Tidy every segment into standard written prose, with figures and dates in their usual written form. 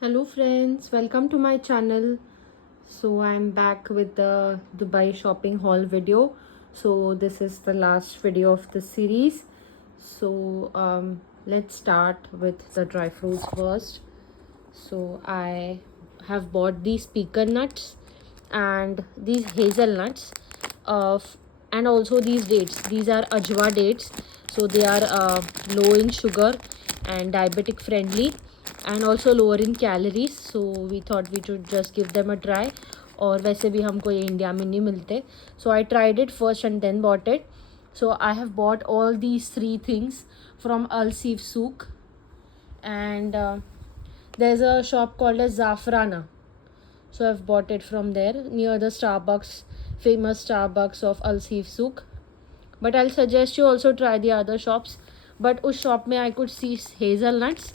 Hello friends, welcome to my channel. So I'm back with the Dubai shopping haul video. So this is the last video of the series. So let's start with the dry fruits first. So I have bought these pecan nuts and these hazelnuts and also these dates. These are ajwa dates. So they are low in sugar and diabetic friendly and also lower in calories. So we thought we should just give them a try. और वैसे भी हमको ये India में नहीं मिलते. So I tried it first and then bought it. So I have bought all these three things from Al Seef Souk, and there's a shop called as Zafrana. So I've bought it from there near the Starbucks, famous Starbucks of Al Seef Souk. But I'll suggest you also try the other shops. But उस shop में I could see hazelnuts.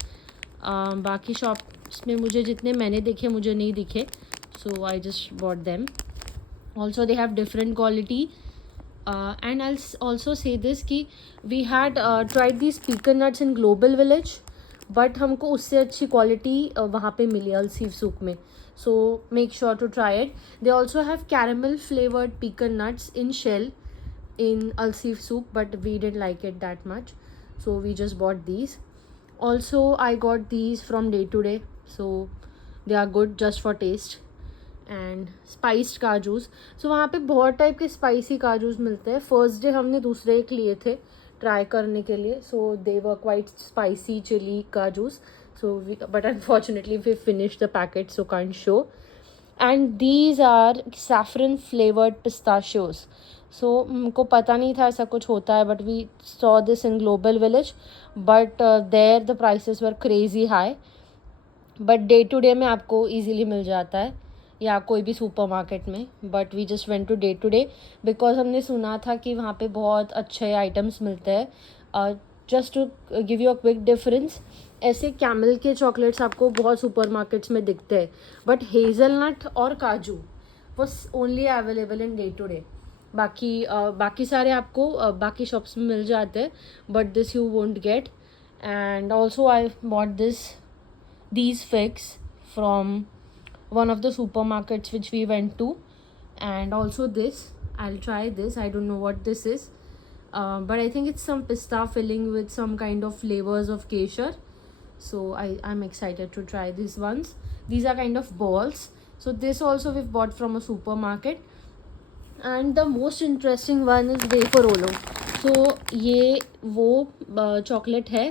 बाकी shops में मुझे जितने मैंने देखे मुझे नहीं दिखे. So I just bought them. Also they have different quality. And I'll also say this कि we had tried these pecan nuts in Global Village, but हमको उससे अच्छी क्वालिटी वहाँ पे मिली अल सीफ सूक में. So make sure to try it. They also have caramel flavored pecan nuts in shell in Al Seef Souk, but we didn't like it that much, so we just bought these. Also I got these from Day to Day, so they are good just for taste. And spiced काजूज़. So वहाँ पे बहुत type के spicy काजूज़ मिलते हैं. First day हमने दूसरे एक लिए थे ट्राई करने के लिए. So they were quite spicy chilli काजूज़. So but unfortunately we finish the packet so can't show. And these are saffron flavoured pistachios. So हमको पता नहीं था ऐसा कुछ होता है, but we saw this in global village, but there the prices were crazy high. But day to day में आपको ईजीली मिल जाता है या कोई भी सुपर मार्केट में. But we just went to day because हमने सुना था कि वहाँ पे बहुत अच्छे आइटम्स मिलते हैं. Just to give you a quick difference, ऐसे कैमल के चॉकलेट्स आपको बहुत सुपर मार्केट्स में दिखते हैं, बट हेज़लनट और काजू was only available in Day to Day. बाकी सारे आपको बाकी शॉप्स में मिल जाते हैं, but this you won't get. And also I bought these figs from one of the supermarkets which we went to, and also this. I'll try this. I don't know what this is, but I think it's some pista filling with some kind of flavors of kefir. So I'm excited to try these ones. These are kind of balls. So this also we've bought from a supermarket. And the most interesting one is wafer Ollo. So ये वो chocolate है,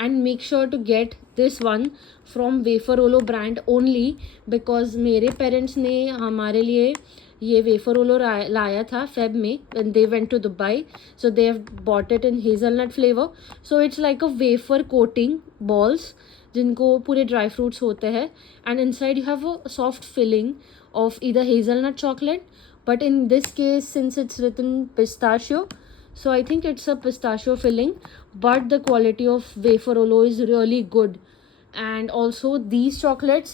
and make sure to get this one from wafer Ollo brand only, because मेरे parents ने हमारे लिए ये wafer ओलो लाया था फेब में when they went to Dubai. So they have bought it in hazelnut flavour. So it's like a wafer coating balls जिनको पूरे ड्राई फ्रूट्स होते हैं, and inside you have a soft filling of either hazelnut chocolate, but in this case since it's written pistachio, so I think it's a pistachio filling, but the quality of wafer Olo is really good. And also these chocolates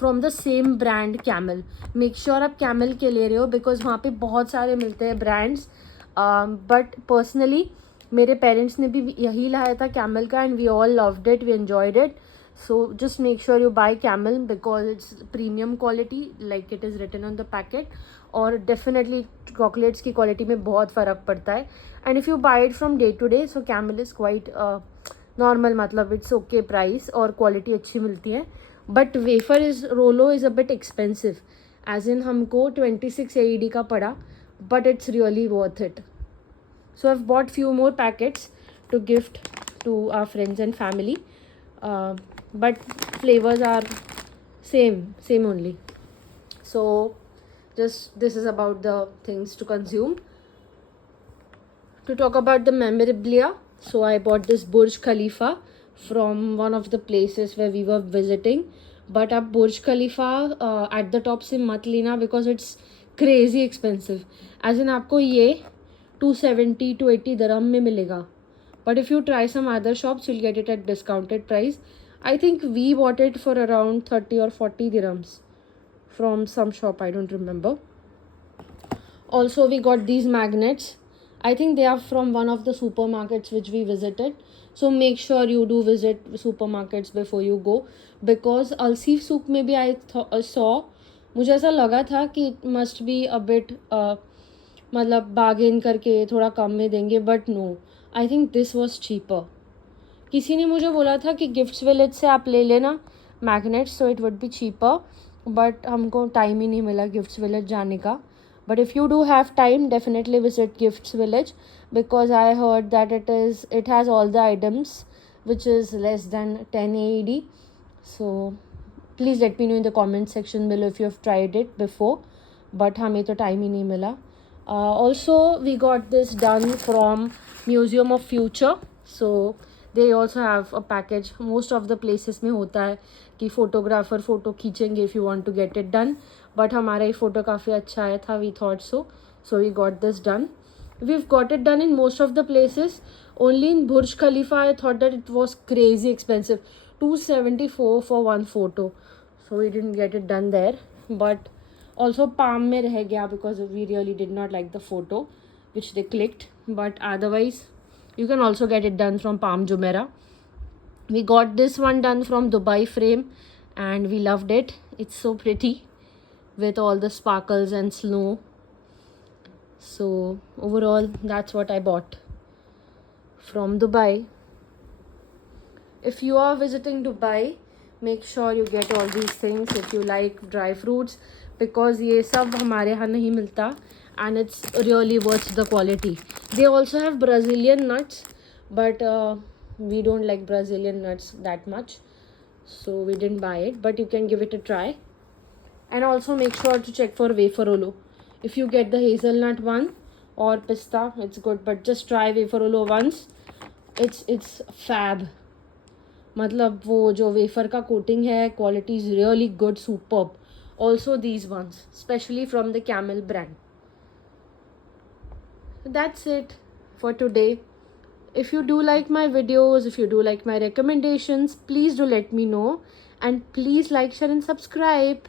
from the same brand Camel. Make sure आप Camel के ले रहे हो, because वहाँ पे बहुत सारे मिलते हैं brands, but personally मेरे parents ने भी यही लाया था Camel का, and we all loved it, we enjoyed it. So just make sure you buy Camel because it's premium quality like it is written on the packet. और definitely chocolates की quality में बहुत फ़र्क पड़ता है. And if you buy it from day to day, so Camel is quite normal, मतलब it's okay price और quality अच्छी मिलती है. But wafer is Rolo is a bit expensive, as in हमको 26 AED का पड़ा, but it's really worth it. So I've bought few more packets to gift to our friends and family. But flavors are same only. So just this is about the things to consume. To talk about the memorabilia, so I bought this Burj Khalifa from one of the places where we were visiting. But अब Burj Khalifa at the top से मत लेना, because it's crazy expensive. As in आपको ये 270 to 80 dirham में मिलेगा. But if you try some other shops, you'll get it at discounted price. I think we bought it for around 30 or 40 dirhams from some shop, I don't remember. Also we got these magnets. I think they are from one of the supermarkets which we visited. So make sure you do visit supermarkets before you go, because अलसी soup में भी I saw, मुझे ऐसा लगा था कि it must be a bit मतलब bargain करके थोड़ा कम में देंगे, but no, I think this was cheaper. किसी ने मुझे बोला था कि गिफ्ट्स विलेज से आप ले लेना magnets, so it would be cheaper, but हमको टाइम ही नहीं मिला गिफ्ट्स विलेज जाने का. But if you do have time, definitely visit gifts village, because I heard that it has all the items which is less than 10 AED. So please let me know in the comment section below if you have tried it before, but हमें तो time ही नहीं मिला. Also we got this done from Museum of Future, so they also have a package. Most of the places में होता है कि photographer photo खींचेंगे if you want to get it done, but हमारा ये फ़ोटो काफ़ी अच्छा आया था, we thought so, so we got this done. We've got it done in most of the places. Only in Burj Khalifa I thought that it was crazy expensive, 274 for one photo, so we didn't get it done there. But also Palm में रह गया because we really did not like the photo which they clicked, but otherwise you can also get it done from Palm Jumeirah. We got this one done from Dubai Frame and we loved it. It's so pretty with all the sparkles and snow. So overall that's what I bought from Dubai. If you are visiting Dubai, make sure you get all these things if you like dry fruits, because ये सब हमारे यहाँ नहीं मिलता and it's really worth the quality. They also have Brazilian nuts, but we don't like Brazilian nuts that much, so we didn't buy it, but you can give it a try. And also make sure to check for Waferolo. If you get the hazelnut one or pista, it's good, but just try Waferolo once. It's fab. मतलब वो जो wafer का coating है, quality is really good, superb. Also these ones, especially from the Camel brand. That's it for today. If you do like my videos, if you do like my recommendations, please do let me know, and please like, share and subscribe.